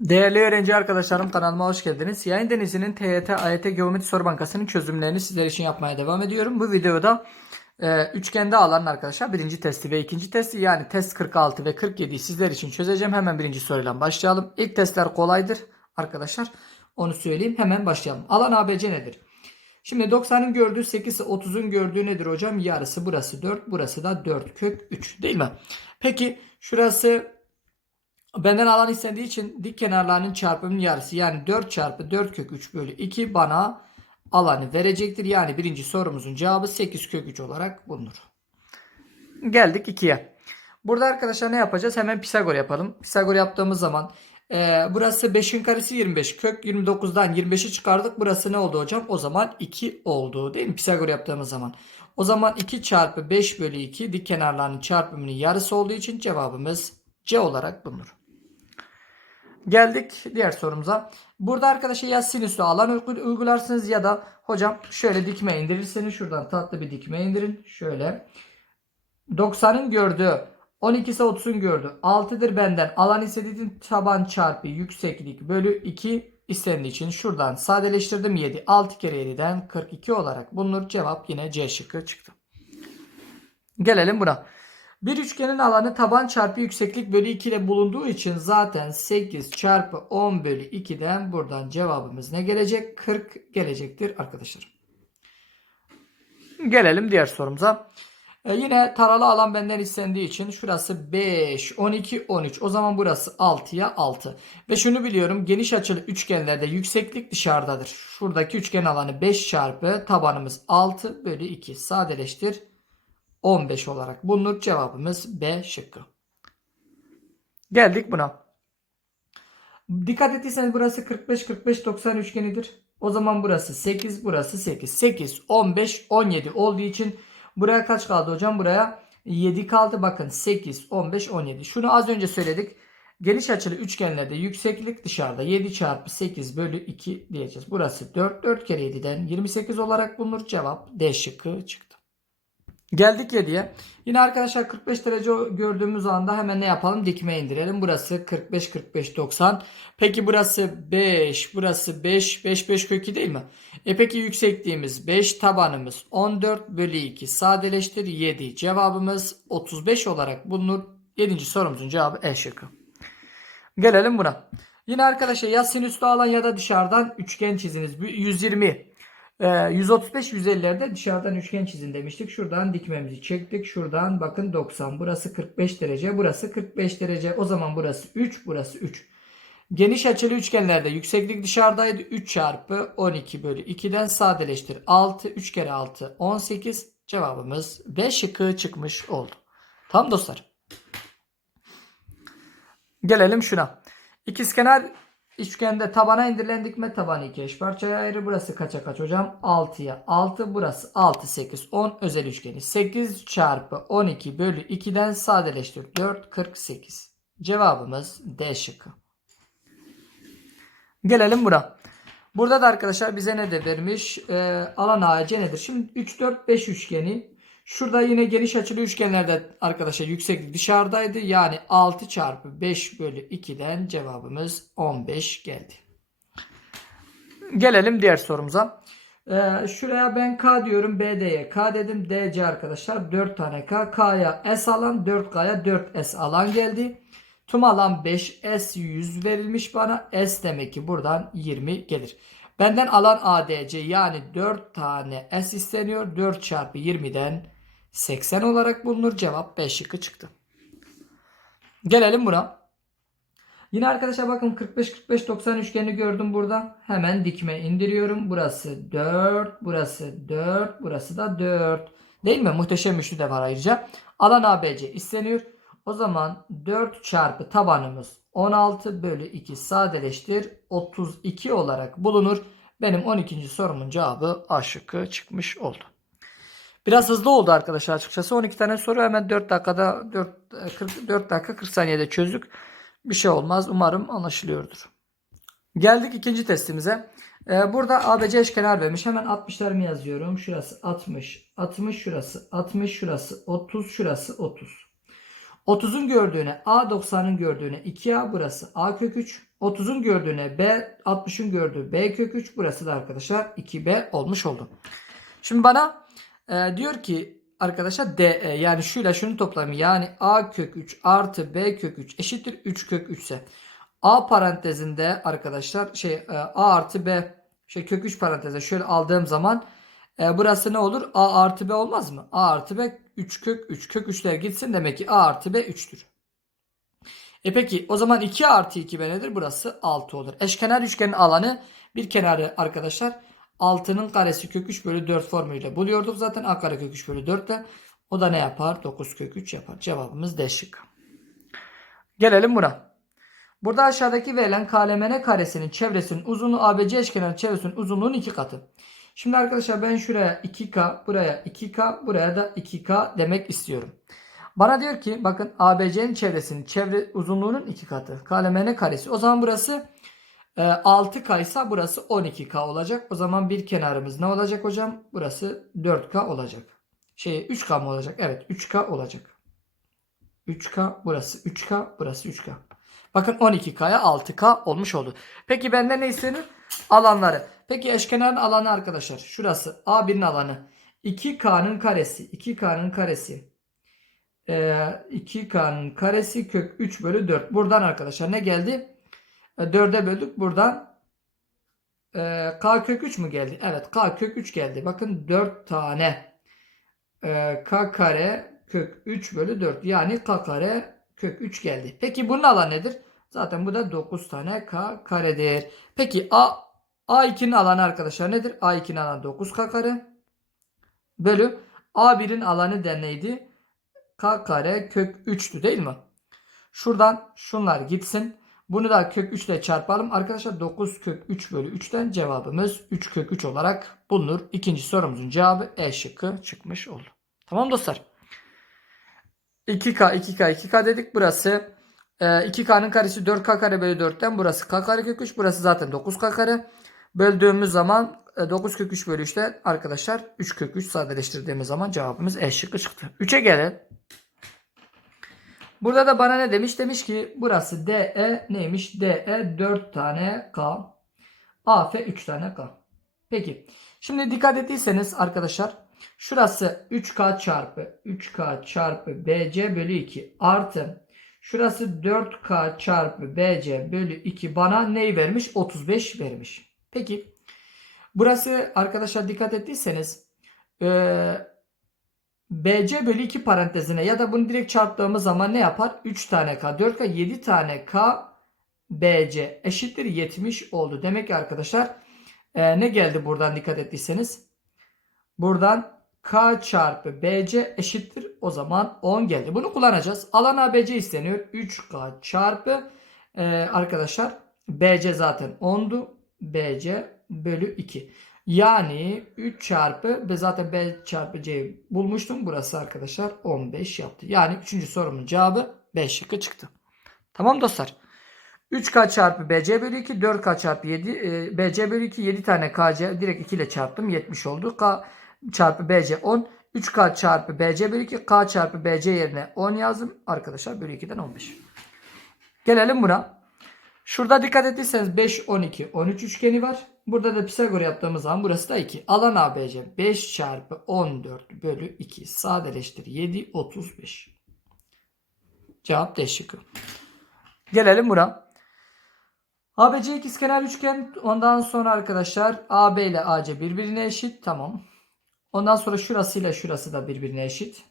Değerli öğrenci arkadaşlarım kanalıma hoş geldiniz. Yayın Denizi'nin TYT AYT Geometri Soru Bankası'nın çözümlerini sizler için yapmaya devam ediyorum. Bu videoda e, üçgende alan arkadaşlar birinci testi ve ikinci testi yani test 46 ve 47'yi sizler için çözeceğim. Hemen birinci soruyla başlayalım. İlk testler kolaydır arkadaşlar. Onu söyleyeyim. Hemen başlayalım. Alan ABC nedir? Şimdi 90'ın gördüğü 8 30'un gördüğü nedir hocam? Yarısı burası 4 burası da 4 kök 3 değil mi? Peki şurası Benden alan istendiği için dik kenarlarının çarpımının yarısı yani 4 çarpı 4 kök 3 bölü 2 bana alanı verecektir. Yani birinci sorumuzun cevabı 8 kök 3 olarak bulunur. Geldik 2'ye. Burada arkadaşlar ne yapacağız? Hemen Pisagor yapalım. Pisagor yaptığımız zaman e, burası 5'in karesi 25. Kök 29'dan 25'i çıkardık. Burası ne oldu hocam? O zaman 2 oldu değil mi? Pisagor yaptığımız zaman. O zaman 2 çarpı 5 bölü 2 dik kenarlarının çarpımının yarısı olduğu için cevabımız C olarak bulunur. Geldik diğer sorumuza. Burada arkadaşlar ya sinüsü alan uygu- uygularsınız ya da hocam şöyle dikme indirirseniz şuradan tatlı bir dikme indirin. Şöyle 90'ın gördüğü 12 ise 30'un gördüğü 6'dır benden alan istediğin taban çarpı yükseklik bölü 2 istendiği için şuradan sadeleştirdim 7. 6 kere 7'den 42 olarak bulunur. Cevap yine C şıkkı çıktı. Gelelim buna. Bir üçgenin alanı taban çarpı yükseklik bölü 2 ile bulunduğu için zaten 8 çarpı 10 bölü 2'den buradan cevabımız ne gelecek? 40 gelecektir arkadaşlar. Gelelim diğer sorumuza. Ee, yine taralı alan benden istendiği için şurası 5, 12, 13. O zaman burası 6'ya 6. Ve şunu biliyorum geniş açılı üçgenlerde yükseklik dışarıdadır. Şuradaki üçgen alanı 5 çarpı tabanımız 6 bölü 2. Sadeleştir. 15 olarak bulunur. Cevabımız B şıkkı. Geldik buna. Dikkat ettiyseniz burası 45 45 90 üçgenidir. O zaman burası 8 burası 8. 8 15 17 olduğu için buraya kaç kaldı hocam? Buraya 7 kaldı. Bakın 8 15 17. Şunu az önce söyledik. Geniş açılı üçgenlerde yükseklik dışarıda 7 çarpı 8 bölü 2 diyeceğiz. Burası 4 4 kere 7'den 28 olarak bulunur. Cevap D şıkkı çıktı. Geldik 7'ye. Yine arkadaşlar 45 derece gördüğümüz anda hemen ne yapalım? Dikme indirelim. Burası 45 45 90. Peki burası 5, burası 5, 5 5 kök 2 değil mi? E peki yüksekliğimiz 5, tabanımız 14 bölü 2 sadeleştir 7. Cevabımız 35 olarak bulunur. 7. sorumuzun cevabı E şıkkı. Gelelim buna. Yine arkadaşlar ya sinüslü alan ya da dışarıdan üçgen çiziniz. Bu 120 135 150'lerde dışarıdan üçgen çizin demiştik. Şuradan dikmemizi çektik. Şuradan bakın 90. Burası 45 derece. Burası 45 derece. O zaman burası 3. Burası 3. Geniş açılı üçgenlerde yükseklik dışarıdaydı. 3 çarpı 12 bölü 2'den sadeleştir. 6. 3 kere 6 18. Cevabımız B şıkkı çıkmış oldu. Tamam dostlar. Gelelim şuna. İkizkenar Üçgende tabana indirilen dikme tabanı iki eş parçaya ayrı. Burası kaça kaç hocam? 6'ya 6. Burası 6, 8, 10 özel üçgeni. 8 çarpı 12 bölü 2'den sadeleştir. 4, 48. Cevabımız D şıkkı. Gelelim buna. Burada da arkadaşlar bize ne de vermiş? Ee, alan AC nedir? Şimdi 3, 4, 5 üçgeni. Şurada yine geniş açılı üçgenlerde arkadaşlar yükseklik dışarıdaydı. Yani 6 çarpı 5 bölü 2'den cevabımız 15 geldi. Gelelim diğer sorumuza. Ee, şuraya ben K diyorum BD'ye K dedim. DC arkadaşlar 4 tane K. K'ya S alan 4K'ya 4S alan geldi. Tüm alan 5 S 100 verilmiş bana. S demek ki buradan 20 gelir. Benden alan ADC yani 4 tane S isteniyor. 4 çarpı 20'den 80 olarak bulunur. Cevap B şıkkı çıktı. Gelelim buna. Yine arkadaşlar bakın 45 45 90 üçgeni gördüm burada. Hemen dikme indiriyorum. Burası 4, burası 4, burası da 4. Değil mi? Muhteşem üçlü de var ayrıca. Alan ABC isteniyor. O zaman 4 çarpı tabanımız 16 bölü 2 sadeleştir. 32 olarak bulunur. Benim 12. sorumun cevabı A şıkkı çıkmış oldu. Biraz hızlı oldu arkadaşlar açıkçası. 12 tane soru hemen 4 dakikada 4, 40, 4 dakika 40 saniyede çözdük. Bir şey olmaz. Umarım anlaşılıyordur. Geldik ikinci testimize. Ee, burada ABC eşkenar vermiş. Hemen 60'larımı yazıyorum. Şurası 60. 60 şurası. 60 şurası. 30 şurası. 30. 30'un gördüğüne A 90'ın gördüğüne 2A burası A kök 3. 30'un gördüğüne B 60'ın gördüğü B kök 3. Burası da arkadaşlar 2B olmuş oldu. Şimdi bana e, diyor ki arkadaşlar DE yani şuyla şunun toplamı yani A kök 3 artı B kök 3 eşittir 3 kök 3 ise A parantezinde arkadaşlar şey e, A artı B şey kök 3 paranteze şöyle aldığım zaman e, burası ne olur? A artı B olmaz mı? A artı B 3 kök 3 kök 3'ler gitsin demek ki A artı B 3'tür. E peki o zaman 2 artı 2B nedir? Burası 6 olur. Eşkenar üçgenin alanı bir kenarı arkadaşlar 6'nın karesi kök 3 bölü 4 formülüyle buluyorduk. Zaten A kare kök 3 bölü 4 ile o da ne yapar? 9 kök 3 yapar. Cevabımız D şıkkı. Gelelim buna. Burada aşağıdaki verilen KLMN karesinin çevresinin uzunluğu ABC eşkenarın çevresinin uzunluğunun 2 katı. Şimdi arkadaşlar ben şuraya 2K, buraya 2K, buraya da 2K demek istiyorum. Bana diyor ki bakın ABC'nin çevresinin çevre uzunluğunun 2 katı. KLMN karesi. O zaman burası 6K ise burası 12K olacak. O zaman bir kenarımız ne olacak hocam? Burası 4K olacak. Şey 3K mı olacak? Evet 3K olacak. 3K burası 3K burası 3K. Bakın 12K'ya 6K olmuş oldu. Peki bende ne istenir? Alanları. Peki eşkenarın alanı arkadaşlar. Şurası A1'in alanı. 2K'nın karesi. 2K'nın karesi. Ee, 2K'nın karesi kök 3 bölü 4. Buradan arkadaşlar ne geldi? E, 4'e böldük. Buradan e, K kök 3 mü geldi? Evet K kök 3 geldi. Bakın 4 tane e, K kare kök 3 bölü 4. Yani K kare kök 3 geldi. Peki bunun alanı nedir? Zaten bu da 9 tane K karedir. Peki A A2'nin alanı arkadaşlar nedir? A2'nin alanı 9K kare bölü A1'in alanı da neydi? K kare kök 3'tü değil mi? Şuradan şunlar gitsin. Bunu da kök 3 ile çarpalım. Arkadaşlar 9 kök 3 bölü 3'ten cevabımız 3 kök 3 olarak bulunur. İkinci sorumuzun cevabı E şıkkı çıkmış oldu. Tamam dostlar. 2K 2K 2K dedik. Burası e, 2K'nın karesi 4K kare bölü 4'ten burası K kare kök 3. Burası zaten 9K kare. Böldüğümüz zaman e, 9 kök 3 bölü 3'ten arkadaşlar 3 kök 3 sadeleştirdiğimiz zaman cevabımız E şıkkı çıktı. 3'e gelin. Burada da bana ne demiş? Demiş ki burası DE neymiş? DE 4 tane K. AF 3 tane K. Peki. Şimdi dikkat ettiyseniz arkadaşlar şurası 3K çarpı 3K çarpı BC bölü 2 artı şurası 4K çarpı BC bölü 2 bana neyi vermiş? 35 vermiş. Peki. Burası arkadaşlar dikkat ettiyseniz BC bölü 2 parantezine ya da bunu direkt çarptığımız zaman ne yapar? 3 tane K, 4K, 7 tane K BC eşittir 70 oldu. Demek ki arkadaşlar e, ne geldi buradan dikkat ettiyseniz? Buradan K çarpı BC eşittir o zaman 10 geldi. Bunu kullanacağız. Alan ABC isteniyor. 3K çarpı e, arkadaşlar BC zaten 10'du. BC bölü 2. Yani 3 çarpı ve zaten B çarpı C'yi bulmuştum. Burası arkadaşlar 15 yaptı. Yani 3. sorumun cevabı B şıkkı çıktı. Tamam dostlar. 3K çarpı BC bölü 2 4K çarpı 7 e, BC bölü 2 7 tane KC direkt 2 ile çarptım 70 oldu. K çarpı BC 10 3K çarpı BC bölü 2 K çarpı BC yerine 10 yazdım. Arkadaşlar bölü 2'den 15. Gelelim buna. Şurada dikkat ettiyseniz 5, 12, 13 üçgeni var. Burada da Pisagor yaptığımız zaman burası da 2. Alan ABC 5 çarpı 14 bölü 2 sadeleştir 7, 35. Cevap D şıkkı. Gelelim buna. ABC ikizkenar üçgen. Ondan sonra arkadaşlar AB ile AC birbirine eşit. Tamam. Ondan sonra şurasıyla şurası da birbirine eşit.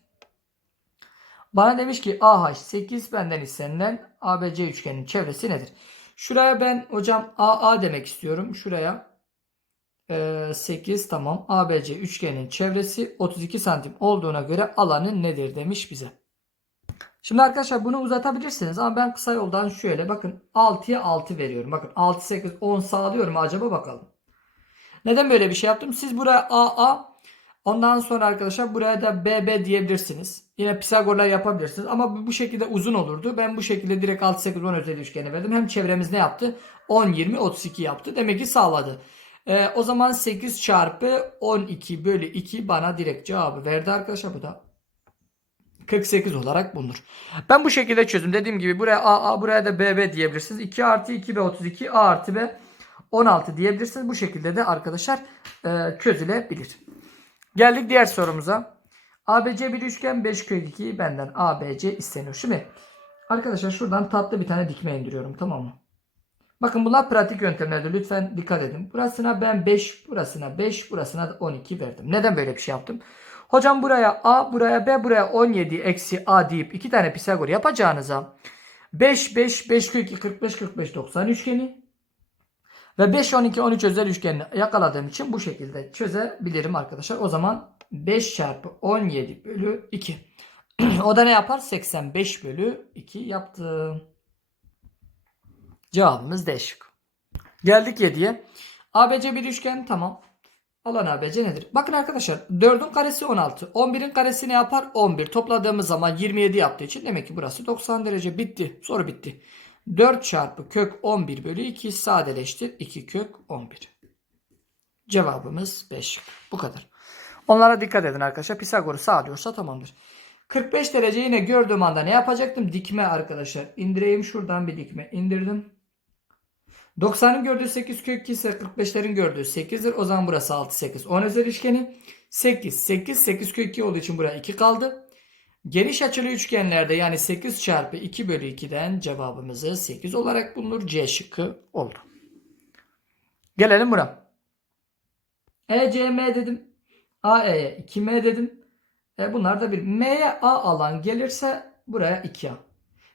Bana demiş ki AH 8 benden istenilen ABC üçgenin çevresi nedir? Şuraya ben hocam AA demek istiyorum. Şuraya e, 8 tamam. ABC üçgenin çevresi 32 santim olduğuna göre alanı nedir demiş bize. Şimdi arkadaşlar bunu uzatabilirsiniz ama ben kısa yoldan şöyle bakın 6'ya 6 veriyorum. Bakın 6 8 10 sağlıyorum acaba bakalım. Neden böyle bir şey yaptım? Siz buraya AA ondan sonra arkadaşlar buraya da BB diyebilirsiniz. Yine Pisagorlar yapabilirsiniz ama bu, şekilde uzun olurdu. Ben bu şekilde direkt 6 8 10 özel üçgeni verdim. Hem çevremiz ne yaptı? 10 20 32 yaptı. Demek ki sağladı. Ee, o zaman 8 çarpı 12 bölü 2 bana direkt cevabı verdi arkadaşlar. Bu da 48 olarak bulunur. Ben bu şekilde çözdüm. Dediğim gibi buraya A, A buraya da B, B diyebilirsiniz. 2 artı 2 B 32 A artı B 16 diyebilirsiniz. Bu şekilde de arkadaşlar e, çözülebilir. Geldik diğer sorumuza. ABC bir üçgen 5 kök 2 benden ABC isteniyor. Şimdi arkadaşlar şuradan tatlı bir tane dikme indiriyorum tamam mı? Bakın bunlar pratik yöntemlerdir. Lütfen dikkat edin. Burasına ben 5, burasına 5, burasına da 12 verdim. Neden böyle bir şey yaptım? Hocam buraya A, buraya B, buraya 17 eksi A deyip iki tane Pisagor yapacağınıza 5, 5, 5 kök 2, 45, 45, 90 üçgeni ve 5, 12, 13 özel üçgenini yakaladığım için bu şekilde çözebilirim arkadaşlar. O zaman 5 çarpı 17 bölü 2. o da ne yapar? 85 bölü 2 yaptı. Cevabımız D şıkkı. Geldik 7'ye. ABC bir üçgen tamam. Alan ABC nedir? Bakın arkadaşlar 4'ün karesi 16. 11'in karesi ne yapar? 11. Topladığımız zaman 27 yaptığı için demek ki burası 90 derece. Bitti. Soru bitti. 4 çarpı kök 11 bölü 2 sadeleştir. 2 kök 11. Cevabımız 5. Bu kadar. Onlara dikkat edin arkadaşlar. Pisagor'u sağlıyorsa tamamdır. 45 derece yine gördüğüm anda ne yapacaktım? Dikme arkadaşlar. İndireyim şuradan bir dikme. indirdim. 90'ın gördüğü 8 kök 2 ise 45'lerin gördüğü 8'dir. O zaman burası 6 8 10 özel üçgeni. 8 8 8 kök 2 olduğu için buraya 2 kaldı. Geniş açılı üçgenlerde yani 8 çarpı 2 bölü 2'den cevabımızı 8 olarak bulunur. C şıkkı oldu. Gelelim buna. ECM dedim. AE'ye 2M dedim. E bunlar da bir. M'ye A alan gelirse buraya 2A.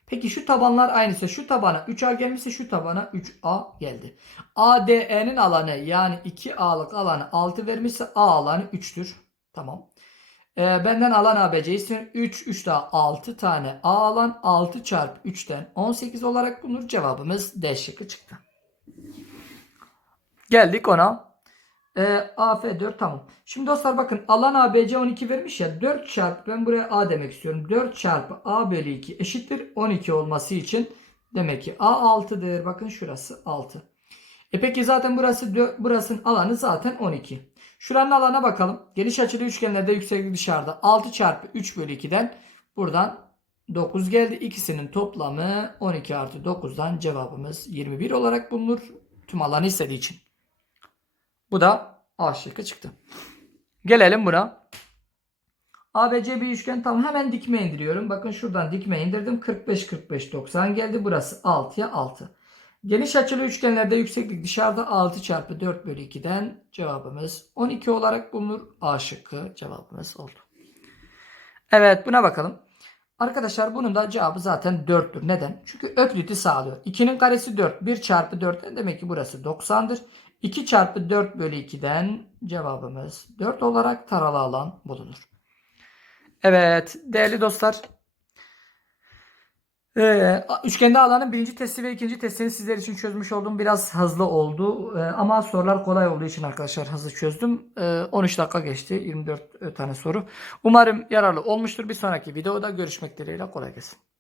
Peki şu tabanlar aynıysa şu tabana 3A gelmişse şu tabana 3A geldi. ADE'nin alanı yani 2A'lık alanı 6 vermişse A alanı 3'tür. Tamam. Ee, benden alan ABC istiyorum. 3, 3 daha 6 tane A alan 6 çarpı 3'ten 18 olarak bulunur. Cevabımız D şıkkı çıktı. Geldik ona. Ee, AF4 tamam. Şimdi dostlar bakın alan ABC 12 vermiş ya 4 çarpı ben buraya A demek istiyorum. 4 çarpı A bölü 2 eşittir 12 olması için demek ki A 6'dır. Bakın şurası 6. E peki zaten burası burasının alanı zaten 12. Şuranın alana bakalım. Geniş açılı üçgenlerde yükseklik dışarıda. 6 çarpı 3 bölü 2'den buradan 9 geldi. İkisinin toplamı 12 artı 9'dan cevabımız 21 olarak bulunur. Tüm alanı istediği için. Bu da A şıkkı çıktı. Gelelim buna. ABC bir üçgen tam hemen dikme indiriyorum. Bakın şuradan dikme indirdim. 45 45 90 geldi. Burası 6'ya 6. Geniş açılı üçgenlerde yükseklik dışarıda 6 çarpı 4 bölü 2'den cevabımız 12 olarak bulunur. A şıkkı cevabımız oldu. Evet buna bakalım. Arkadaşlar bunun da cevabı zaten 4'tür. Neden? Çünkü ökliti sağlıyor. 2'nin karesi 4. 1 çarpı 4'ten demek ki burası 90'dır. 2 çarpı 4 bölü 2'den cevabımız 4 olarak taralı alan bulunur. Evet değerli dostlar. Ee, üçgende alanın birinci testi ve ikinci testini sizler için çözmüş oldum. Biraz hızlı oldu ee, ama sorular kolay olduğu için arkadaşlar hızlı çözdüm. Ee, 13 dakika geçti 24 tane soru. Umarım yararlı olmuştur. Bir sonraki videoda görüşmek dileğiyle kolay gelsin.